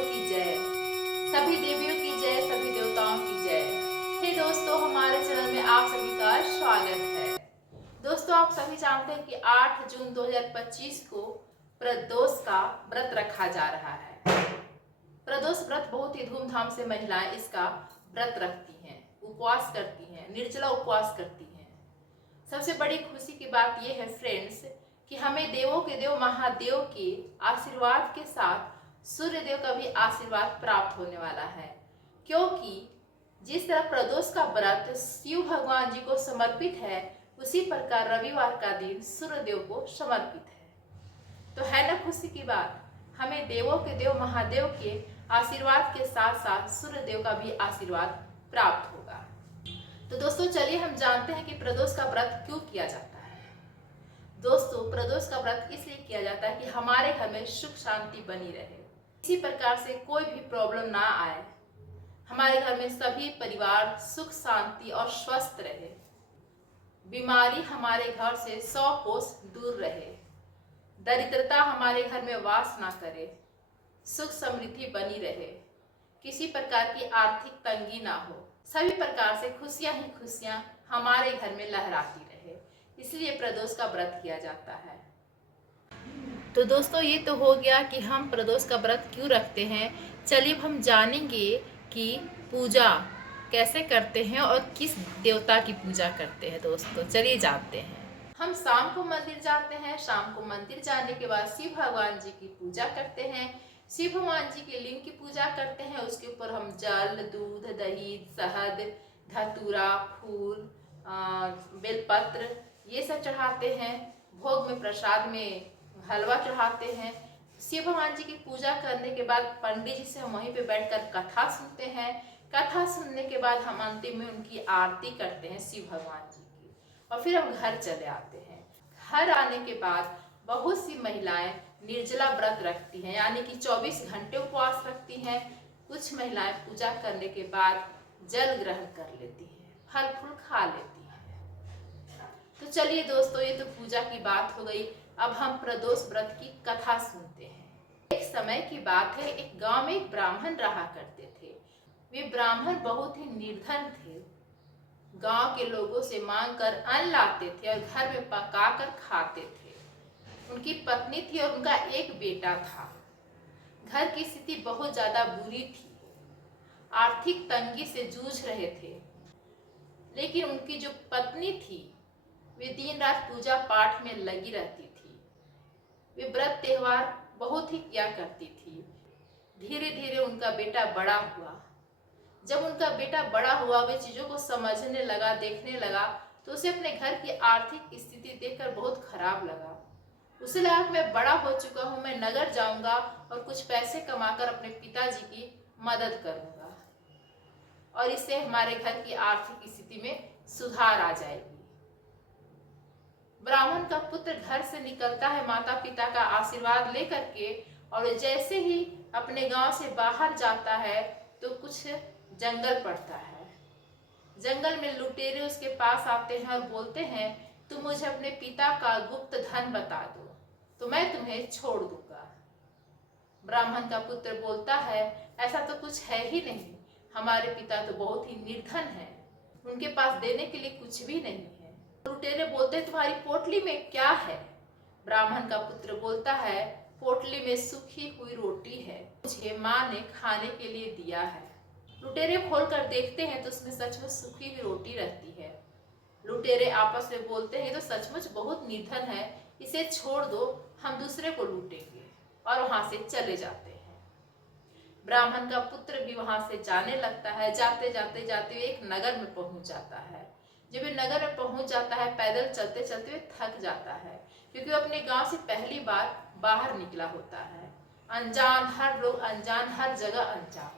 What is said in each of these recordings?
की जय, सभी देवियों की जय, सभी देवताओं की जय। हे दोस्तों, हमारे चैनल में आप सभी का स्वागत है। दोस्तों, आप सभी जानते हैं कि 8 जून 2025 को प्रदोष का व्रत रखा जा रहा है। प्रदोष व्रत बहुत ही धूमधाम से महिलाएं इसका व्रत रखती हैं, उपवास करती हैं, निर्जला उपवास करती हैं। सबसे बड़ी खुशी की बात यह है फ्रेंड्स कि हमें देवों के देव महादेव के आशीर्वाद के साथ सूर्य देव का भी आशीर्वाद प्राप्त होने वाला है, क्योंकि जिस तरह प्रदोष का व्रत शिव भगवान जी को समर्पित है, उसी प्रकार रविवार का दिन सूर्य देव को समर्पित है। तो है ना खुशी की बात, हमें देवों के देव महादेव के आशीर्वाद के साथ साथ सूर्य देव का भी आशीर्वाद प्राप्त होगा। तो दोस्तों, चलिए हम जानते हैं कि प्रदोष का व्रत क्यों किया जाता है। दोस्तों, प्रदोष का व्रत इसलिए किया जाता है कि हमारे घर में सुख शांति बनी रहे, इसी प्रकार से कोई भी प्रॉब्लम ना आए, हमारे घर में सभी परिवार सुख शांति और स्वस्थ रहे, बीमारी हमारे घर से 100 कोस दूर रहे, दरिद्रता हमारे घर में वास ना करे, सुख समृद्धि बनी रहे, किसी प्रकार की आर्थिक तंगी ना हो, सभी प्रकार से खुशियां ही खुशियां हमारे घर में लहराती रहे, इसलिए प्रदोष का व्रत किया जाता है। तो दोस्तों, ये तो हो गया कि हम प्रदोष का व्रत क्यों रखते हैं। चलिए हम जानेंगे कि पूजा कैसे करते हैं और किस देवता की पूजा करते हैं। दोस्तों, चलिए जानते हैं। हम शाम को मंदिर जाते हैं, शाम को मंदिर जाने के बाद शिव भगवान जी की पूजा करते हैं, शिव भगवान जी के लिंग की पूजा करते हैं। उसके ऊपर हम जल, दूध, दही, शहद, धतूरा, फूल, बेलपत्र ये सब चढ़ाते हैं। भोग में प्रसाद में हलवा चढ़ाते हैं। शिव भगवान जी की पूजा करने के बाद पंडित जी से हम वहीं पे बैठकर कथा सुनते हैं। कथा सुनने के बाद हम अंतिम में उनकी आरती करते हैं शिव भगवान जी की, और फिर हम घर चले आते हैं। घर आने के बाद बहुत सी महिलाएं निर्जला व्रत रखती हैं, यानी कि 24 घंटे उपवास रखती हैं। कुछ महिलाएं पूजा करने के बाद जल ग्रहण कर लेती हैं, फल फूल खा लेती हैं। तो चलिए दोस्तों, ये तो पूजा की बात हो गई। अब हम प्रदोष व्रत की कथा सुनते हैं। एक समय की बात है, एक गांव में एक ब्राह्मण रहा करते थे। वे ब्राह्मण बहुत ही निर्धन थे, गांव के लोगों से मांग कर अन्न लाते थे और घर में पकाकर खाते थे। उनकी पत्नी थी और उनका एक बेटा था। घर की स्थिति बहुत ज्यादा बुरी थी, आर्थिक तंगी से जूझ रहे थे। लेकिन उनकी जो पत्नी थी, वे दिन रात पूजा पाठ में लगी रहती थी। वे व्रत त्योहार बहुत ही किया करती थी। धीरे धीरे उनका बेटा बड़ा हुआ। जब उनका बेटा बड़ा हुआ, वे चीजों को समझने लगा, देखने लगा, तो उसे अपने घर की आर्थिक स्थिति देखकर बहुत खराब लगा। उसे लगा कि मैं बड़ा हो चुका हूँ, मैं नगर जाऊंगा और कुछ पैसे कमाकर अपने पिताजी की मदद करूंगा, और इससे हमारे घर की आर्थिक स्थिति में सुधार आ जाएगी। ब्राह्मण का पुत्र घर से निकलता है माता पिता का आशीर्वाद लेकर के, और जैसे ही अपने गांव से बाहर जाता है तो कुछ जंगल पड़ता है। जंगल में लुटेरे उसके पास आते हैं और बोलते हैं, तुम मुझे अपने पिता का गुप्त धन बता दो तो मैं तुम्हें छोड़ दूंगा। ब्राह्मण का पुत्र बोलता है, ऐसा तो कुछ है ही नहीं, हमारे पिता तो बहुत ही निर्धन है, उनके पास देने के लिए कुछ भी नहीं है। लुटेरे बोलते, तुम्हारी पोटली में क्या है? ब्राह्मण का पुत्र बोलता है, पोटली में सूखी हुई रोटी है, मुझे माँ ने खाने के लिए दिया है। लुटेरे खोलकर देखते हैं तो उसमें सचमुच सूखी हुई रोटी रहती है। लुटेरे आपस में बोलते हैं, तो सचमुच बहुत निर्धन है, इसे छोड़ दो, हम दूसरे को लूटेंगे, और वहां से चले जाते हैं। ब्राह्मण का पुत्र भी वहां से जाने लगता है। जाते जाते जाते एक नगर में पहुंच जाता है। जब वे नगर में पहुंच जाता है, पैदल चलते चलते वे थक जाता है, क्योंकि वो अपने गांव से पहली बार बाहर निकला होता है। अनजान, हर लोग अनजान, हर जगह अनजान।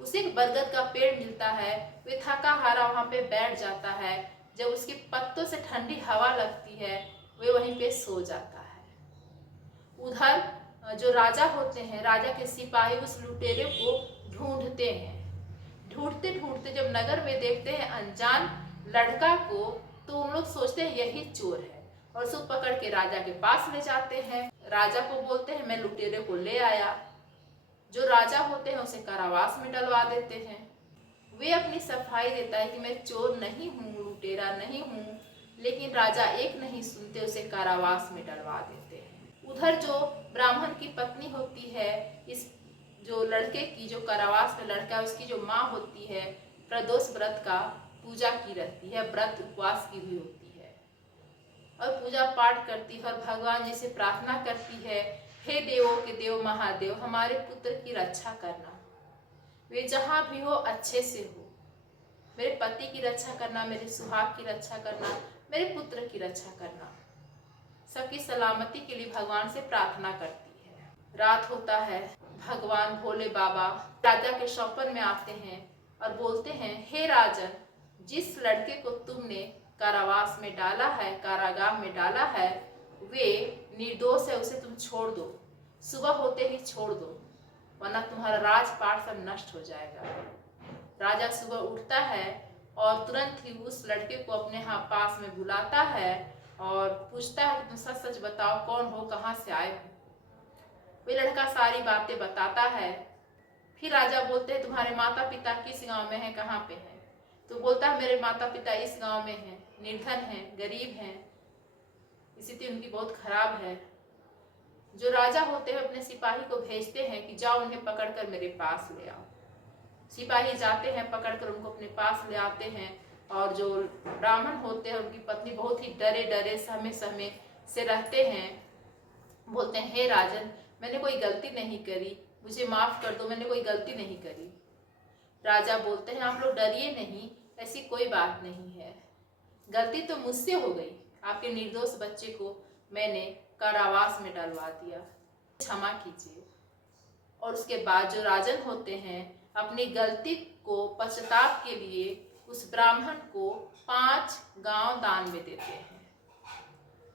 उसे एक बरगद का पेड़ मिलता है, वे थका हारा वहां पे बैठ जाता है। जब उसके पत्तों से ठंडी हवा लगती है, वे वहीं पे सो जाता है। उधर जो राजा होते हैं, राजा के सिपाही उस लुटेरे को ढूंढते हैं। ढूंढते ढूंढते जब नगर में देखते हैं अनजान लड़का को, तो उन लोग सोचते हैं यही चोर है, और उसको पकड़ के राजा के पास ले जाते हैं। राजा को बोलते हैं, मैं लुटेरे को ले आया। जो राजा होते हैं उसे कारावास में डलवा देते हैं। वे अपनी सफाई देता है कि मैं चोर नहीं हूँ, लुटेरा नहीं हूँ, लेकिन राजा एक नहीं सुनते, उसे कारावास में डलवा देते हैं। उधर जो ब्राह्मण की पत्नी होती है, इस जो लड़के की, जो कारावास में लड़का है, उसकी जो माँ होती है, प्रदोष व्रत का पूजा की रहती है, व्रत उपवास की भी होती है और पूजा पाठ करती है और भगवान जी से प्रार्थना करती है, हे देवों के देव महादेव, हमारे पुत्र की रक्षा करना, वे जहाँ भी हो अच्छे से हो, मेरे पति की रक्षा करना, मेरे सुहाग की रक्षा करना, मेरे पुत्र की रक्षा करना, सबकी सलामती के लिए भगवान से प्रार्थना करती है। रात होता है, भगवान भोले बाबा राजा के स्वप्न में आते हैं और बोलते हैं, हे राजन, जिस लड़के को तुमने कारावास में डाला है, कारागार में डाला है, वे निर्दोष है, उसे तुम छोड़ दो, सुबह होते ही छोड़ दो, वरना तुम्हारा राजपाट सब नष्ट हो जाएगा। राजा सुबह उठता है और तुरंत ही उस लड़के को अपने पास में बुलाता है और पूछता है कि तुम सच सच बताओ, कौन हो, कहाँ से आए हो। वे लड़का सारी बातें बताता है। फिर राजा बोलते हैं, तुम्हारे माता पिता किस गांव में हैं, कहाँ पे हैं? तो बोलता है, मेरे माता पिता इस गांव में हैं, निर्धन हैं, गरीब हैं, स्थिति उनकी बहुत खराब है। जो राजा होते हैं अपने सिपाही को भेजते हैं कि जाओ उन्हें पकड़कर मेरे पास ले आओ। सिपाही जाते हैं, पकड़कर उनको अपने पास ले आते हैं और जो ब्राह्मण होते हैं उनकी पत्नी बहुत ही डरे डरे सहमे सहमे से रहते हैं। बोलते हैं, हे राजन, मैंने कोई गलती नहीं करी, मुझे माफ कर दो, मैंने कोई गलती नहीं करी। राजा बोलते हैं, आप लोग डरिए नहीं, ऐसी कोई बात नहीं है, गलती तो मुझसे हो गई, आपके निर्दोष बच्चे को मैंने कारावास में डलवा दिया, क्षमा कीजिए। और उसके बाद जो राजन होते हैं अपनी गलती को पश्चाताप के लिए उस ब्राह्मण को 5 गांव दान में देते हैं।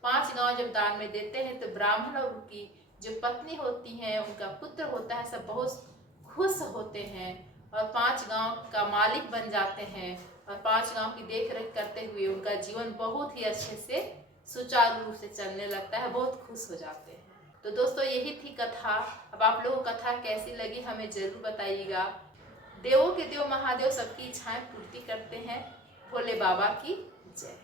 5 गांव जब दान में देते हैं तो ब्राह्मण और उनकी जो पत्नी होती है, उनका पुत्र होता है, सब बहुत खुश होते हैं और 5 गांव का मालिक बन जाते हैं और 5 गांव की देख रेख करते हुए उनका जीवन बहुत ही अच्छे से सुचारू रूप से चलने लगता है, बहुत खुश हो जाते हैं। तो दोस्तों, यही थी कथा। अब आप लोगों को कथा कैसी लगी हमें जरूर बताइएगा। देवों के देव महादेव सबकी इच्छाएं पूर्ति करते हैं। भोले बाबा की जय।